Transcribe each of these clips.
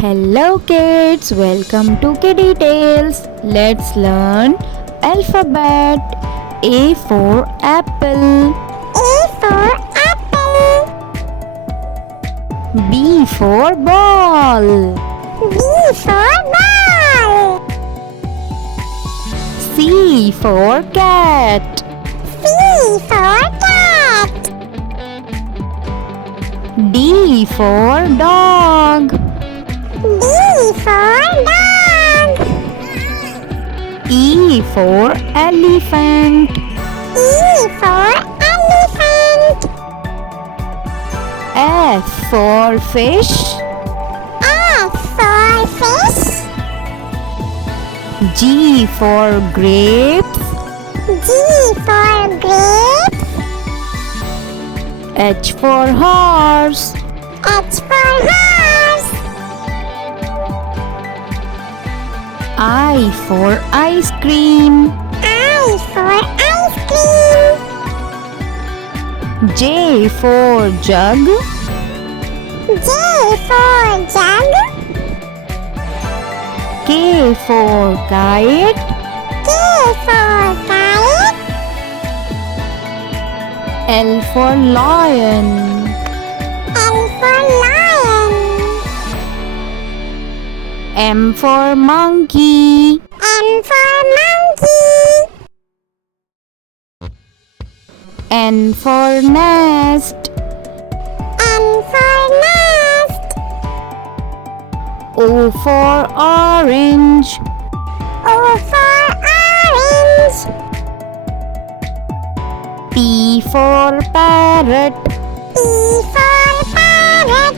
Hello kids, welcome to Kiddie Tales. Let's learn alphabet. A for apple. A for apple. B for ball. B for ball. C for cat. C for cat. D for dog. D for dog. E for elephant. E for elephant. F for fish. F for fish. G for grapes. G for grapes. H for horse. H for horse. I for ice cream. I for ice cream. J for jug. J for jug. K for kite. K for kite. L for lion. L for lion. M for monkey. M for monkey. N for nest. N for nest. O for orange. O for orange. P for parrot. P for parrot.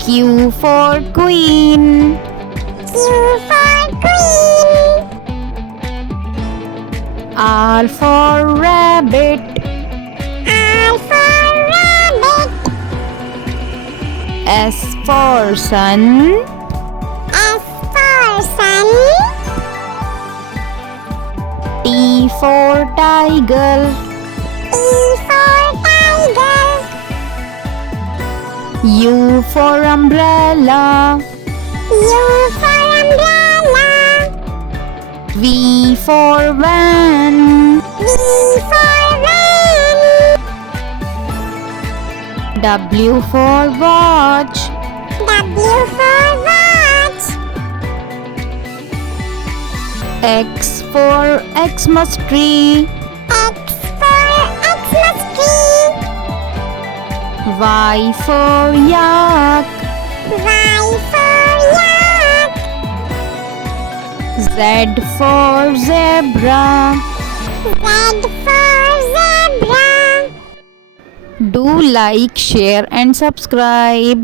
Q for queen. Q for queen. R for rabbit. R for rabbit. S for sun. S for sun. T for tiger. T for tiger. U for umbrella. U for umbrella. V for van. V for van. W for watch. W for watch. X for Xmas tree. X for Xmas tree. Y for yak. Y for yak. Z for zebra. Z for zebra. Do like, share and subscribe.